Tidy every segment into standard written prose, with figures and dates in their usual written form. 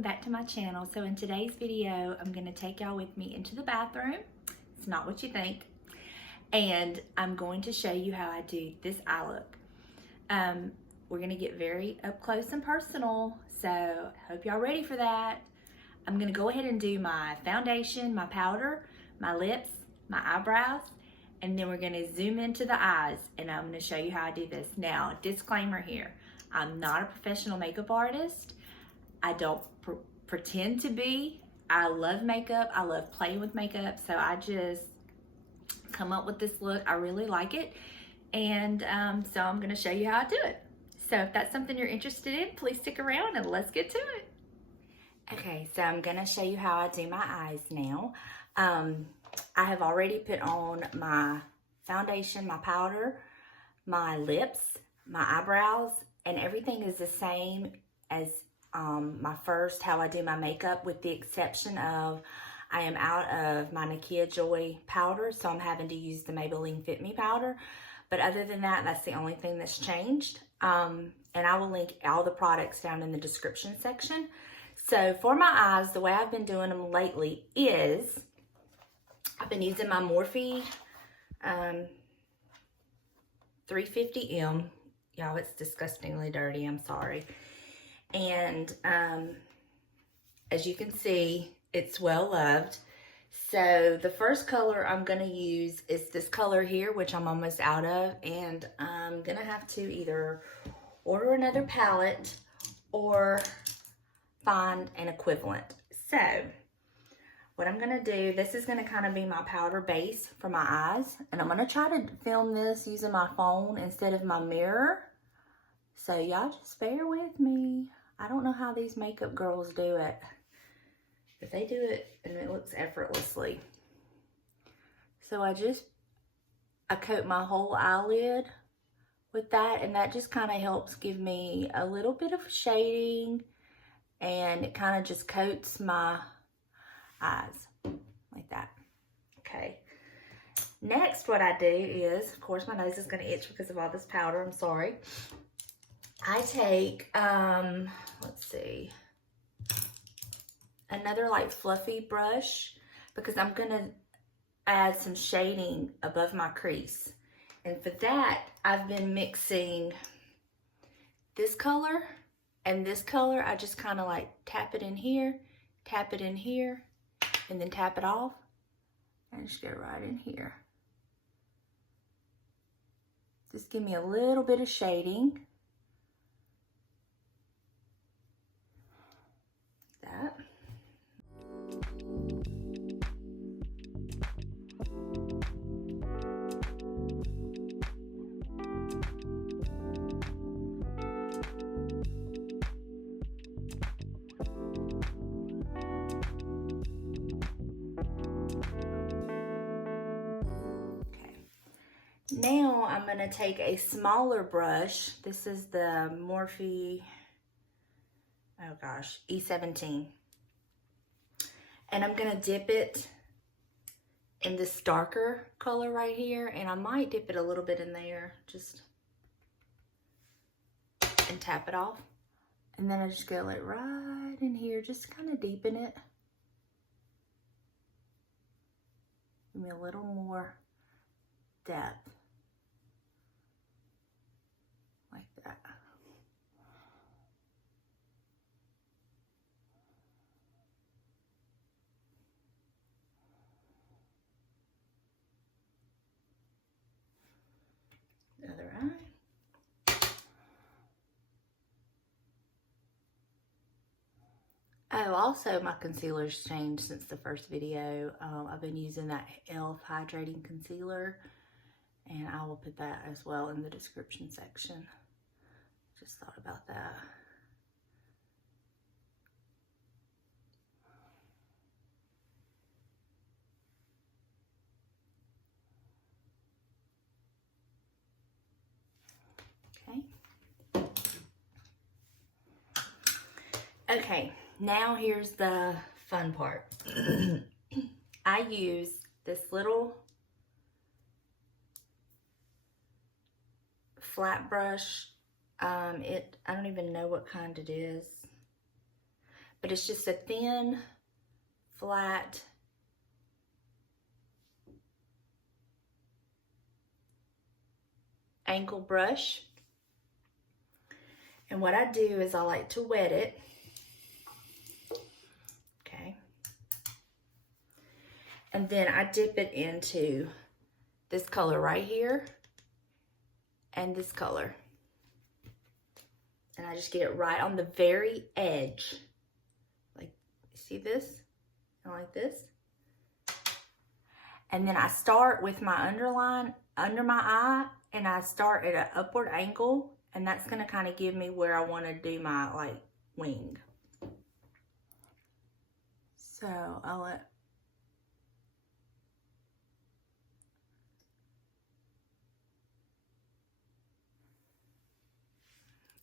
welcome back to my channel. So in today's video, I'm gonna take y'all with me into the bathroom. It's not what you think. And I'm going to show you how I do this eye look. We're gonna get very up close and personal, so hope y'all ready for that. I'm gonna go ahead and do my foundation, my powder, my lips, my eyebrows, and then we're gonna zoom into the eyes, and I'm gonna show you how I do this. Now, disclaimer here, I'm not a professional makeup artist. I don't pretend to be. I love makeup. I love playing with makeup. So I just come up with this look. I really like it. And so I'm gonna show you how I do it. So if that's something you're interested in, please stick around and let's get to it. Okay, so I'm gonna show you how I do my eyes now. I have already put on my foundation, my powder, my lips, my eyebrows, and everything is the same as my first how I do my makeup, with the exception of I am out of my Nakia Joy powder, so I'm having to use the Maybelline Fit Me powder. But other than that, that's the only thing that's changed. And I will link all the products down in the description section. So for my eyes, the way I've been doing them lately is I've been using my Morphe 350M. Y'all, it's disgustingly dirty, I'm sorry. And as you can see, it's well loved. So the first color I'm gonna use is this color here, which I'm almost out of, and I'm gonna have to either order another palette or find an equivalent. So what I'm gonna do, this is gonna kind of be my powder base for my eyes, and I'm gonna try to film this using my phone instead of my mirror. So y'all just bear with me. I don't know how these makeup girls do it, but they do it and it looks effortlessly. So I coat my whole eyelid with that, and that just kind of helps give me a little bit of shading, and it kind of just coats my eyes like that. Okay. Next, what I do is, of course, my nose is going to itch because of all this powder. I'm sorry. I take, let's see, another like fluffy brush, because I'm going to add some shading above my crease. And for that, I've been mixing this color and this color. I just kind of like tap it in here, and then tap it off, and just go right in here. Just give me a little bit of shading. That. Now I'm going to take a smaller brush. This is the Morphe, oh gosh, E17. And I'm going to dip it in this darker color right here. And I might dip it a little bit in there, just, and tap it off. And then I just go like right in here, just kind of deepen it. Give me a little more depth. Like that. The other eye. Oh, also my concealer's changed since the first video. I've been using that e.l.f. Hydrating Concealer, and I will put that as well in the description section. Just thought about that. Okay. Okay, now here's the fun part. I use this little flat brush. I don't even know what kind it is, but it's just a thin, flat angle brush. And what I do is I like to wet it. Okay. And then I dip it into this color right here and this color. And I just get it right on the very edge. Like, see this? And like this. And then I start with my underline under my eye, and I start at an upward angle, and that's gonna kind of give me where I wanna do my like wing. So I'll let,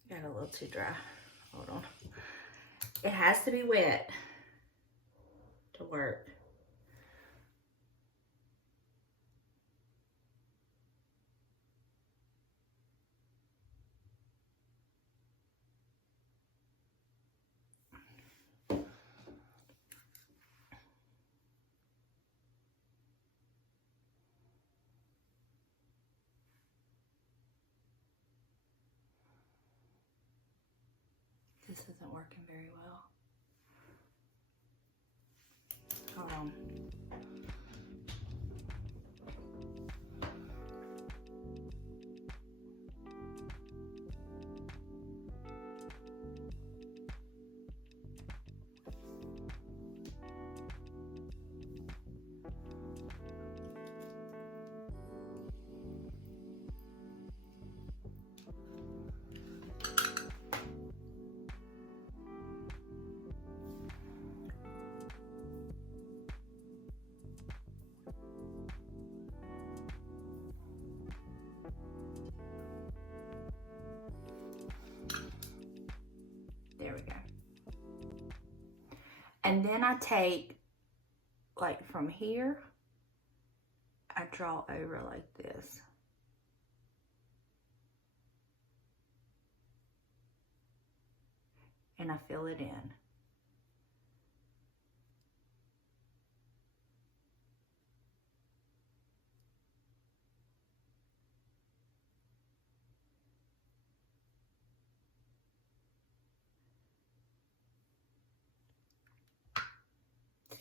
got a little too dry, hold on. It has to be wet to work. This isn't working very well. Hold on. There we go. And then I take, like from here, I draw over like this. And I fill it in.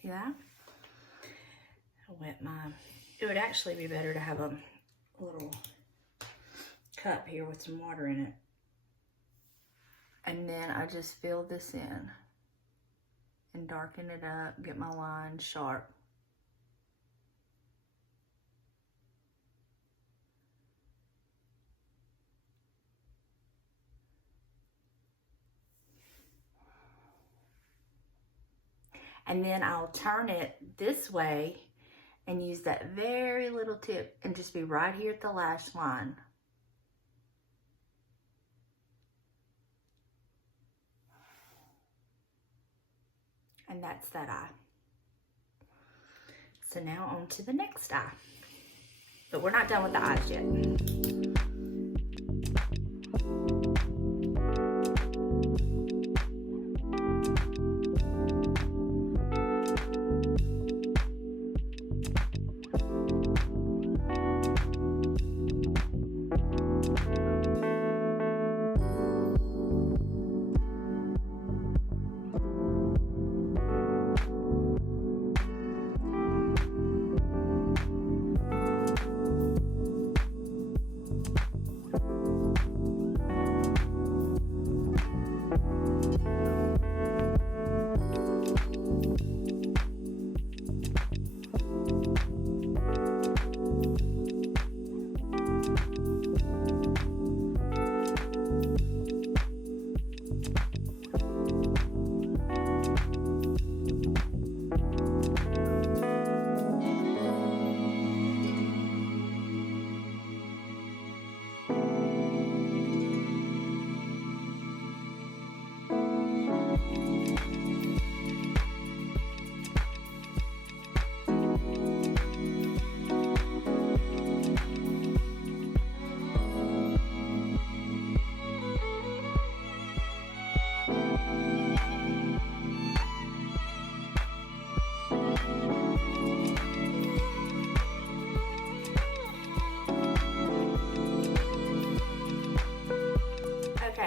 See that? I wet my, it would actually be better to have a little cup here with some water in it. And then I just fill this in and darken it up, get my line sharp. And then I'll turn it this way and use that very little tip and just be right here at the lash line. And that's that eye. So now on to the next eye. But we're not done with the eyes yet.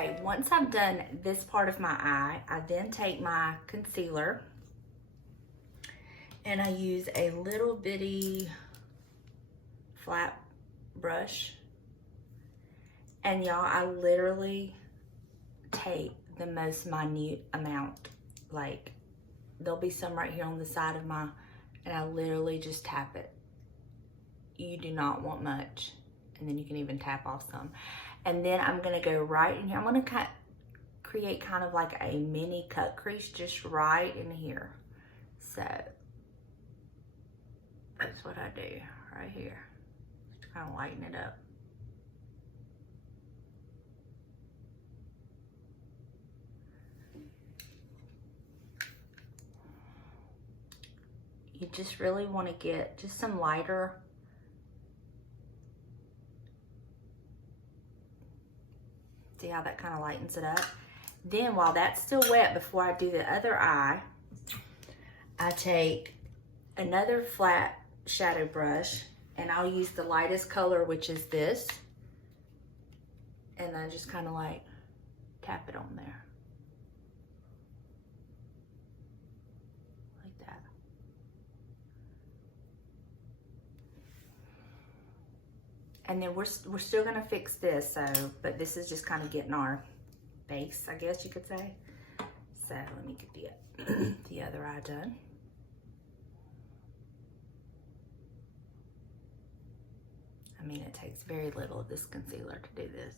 Okay, once I've done this part of my eye, I then take my concealer and I use a little bitty flat brush. And y'all, I literally take the most minute amount. Like, there'll be some right here on the side of my, and I literally just tap it. You do not want much. And then you can even tap off some. And then I'm gonna go right in here. I'm gonna create kind of like a mini cut crease just right in here. So that's what I do right here. Just kind of lighten it up. You just really want to get just some lighter. See how that kind of lightens it up? Then while that's still wet, before I do the other eye, I take another flat shadow brush and I'll use the lightest color, which is this. And I just kind of like tap it on there. Like that. And then we're still gonna fix this, but this is just kind of getting our base, I guess you could say. So let me get the other eye done. I mean, it takes very little of this concealer to do this.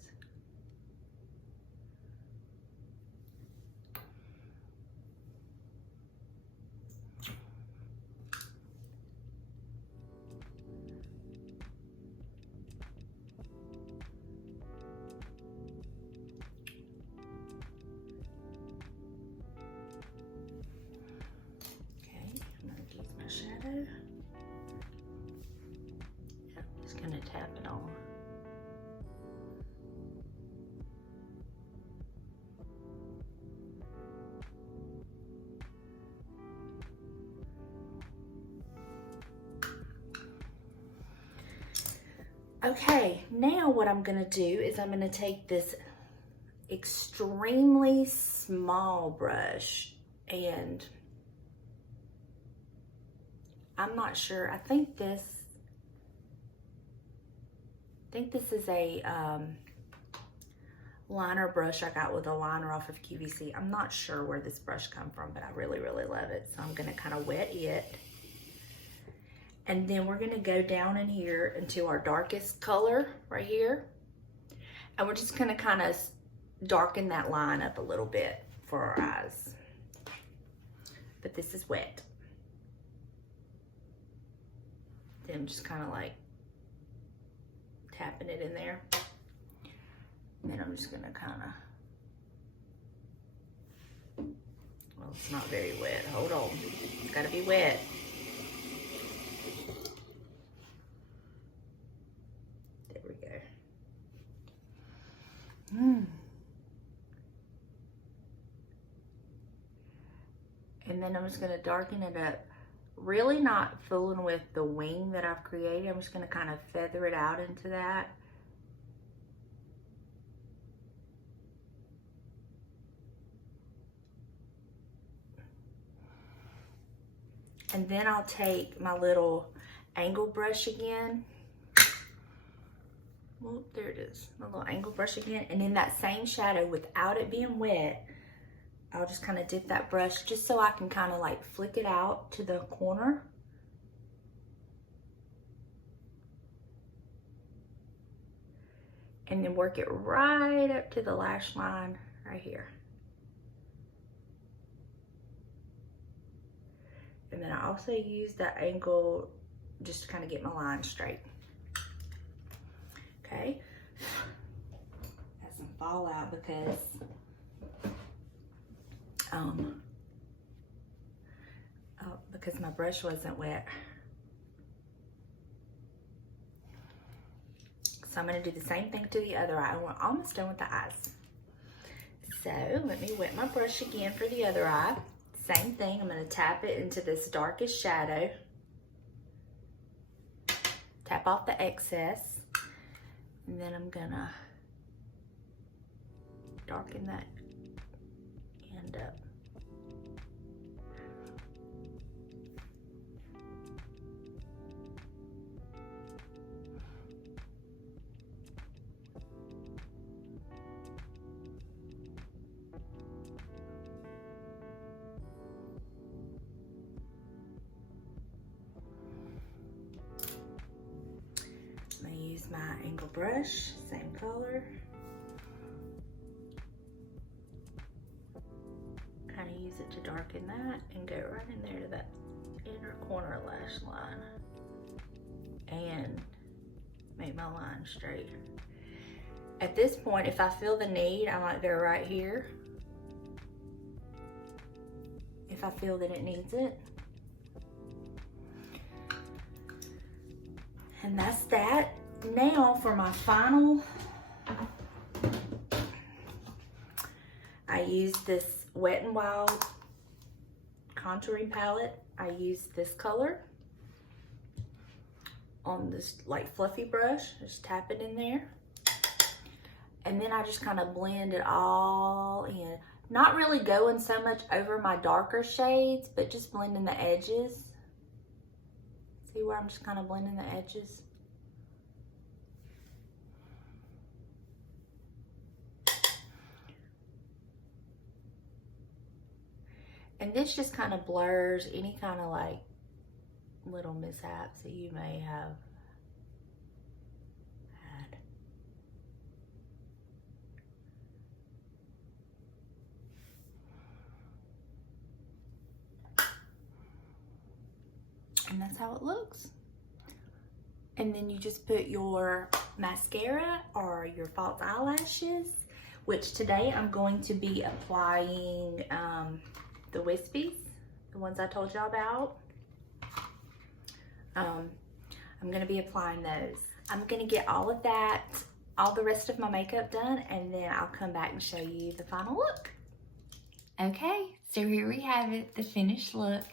Shadow. Yep, just gonna tap it on. Okay, now what I'm gonna do is I'm gonna take this extremely small brush and I'm not sure. I think this is a liner brush I got with a liner off of QVC. I'm not sure where this brush come from, but I really, really love it. So I'm gonna kind of wet it. And then we're gonna go down in here into our darkest color right here. And we're just gonna kind of darken that line up a little bit for our eyes. But this is wet. Then just kind of like tapping it in there. And then I'm just gonna kind of, well, it's not very wet. Hold on, it's gotta be wet. There we go. And then I'm just gonna darken it up. Really not fooling with the wing that I've created. I'm just gonna kind of feather it out into that. And then I'll take my little angle brush again. Well, there it is, my little angle brush again. And in that same shadow, without it being wet, I'll just kind of dip that brush just so I can kind of like flick it out to the corner. And then work it right up to the lash line right here. And then I also use that angle just to kind of get my line straight. Okay. Got some fallout because because my brush wasn't wet. So I'm gonna do the same thing to the other eye. We're almost done with the eyes. So let me wet my brush again for the other eye. Same thing, I'm gonna tap it into this darkest shadow. Tap off the excess. And then I'm gonna darken that end up. I'm going to use my angle brush, same color. Kind of use it to darken that and go right in there to that inner corner lash line and make my line straight. At this point, if I feel the need, I might go right here if I feel that it needs it. And that's that. Now for my final, I use this Wet n Wild contouring palette. I use this color on this like fluffy brush. Just tap it in there. And then I just kind of blend it all in. Not really going so much over my darker shades, but just blending the edges. See where I'm just kind of blending the edges? And this just kind of blurs any kind of like little mishaps that you may have had. And that's how it looks. And then you just put your mascara or your false eyelashes, which today I'm going to be applying the wispies, the ones I told y'all about. I'm gonna be applying those. I'm gonna get all of that, all the rest of my makeup done, and then I'll come back and show you the final look. Okay, so here we have it, the finished look.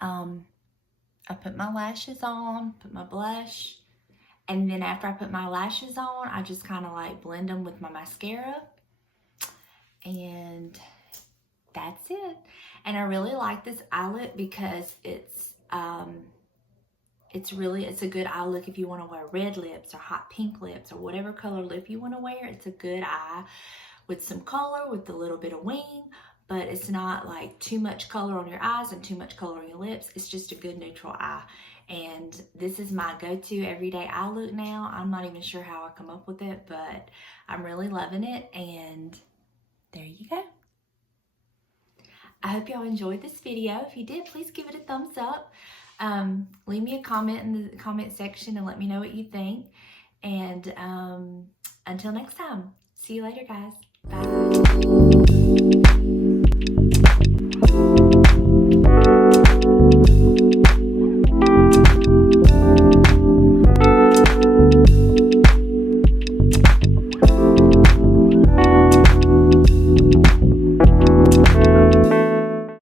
I put my lashes on, put my blush, and then after I put my lashes on, I just kind of like blend them with my mascara, and that's it. And I really like this eye look because it's a good eye look if you want to wear red lips or hot pink lips or whatever color lip you want to wear. It's a good eye with some color, with a little bit of wing, but it's not like too much color on your eyes and too much color on your lips. It's just a good neutral eye. And this is my go-to everyday eye look now. I'm not even sure how I come up with it, but I'm really loving it. And there you go. I hope y'all enjoyed this video. If you did, please give it a thumbs up. Leave me a comment in the comment section and let me know what you think. And until next time, see you later, guys. Bye.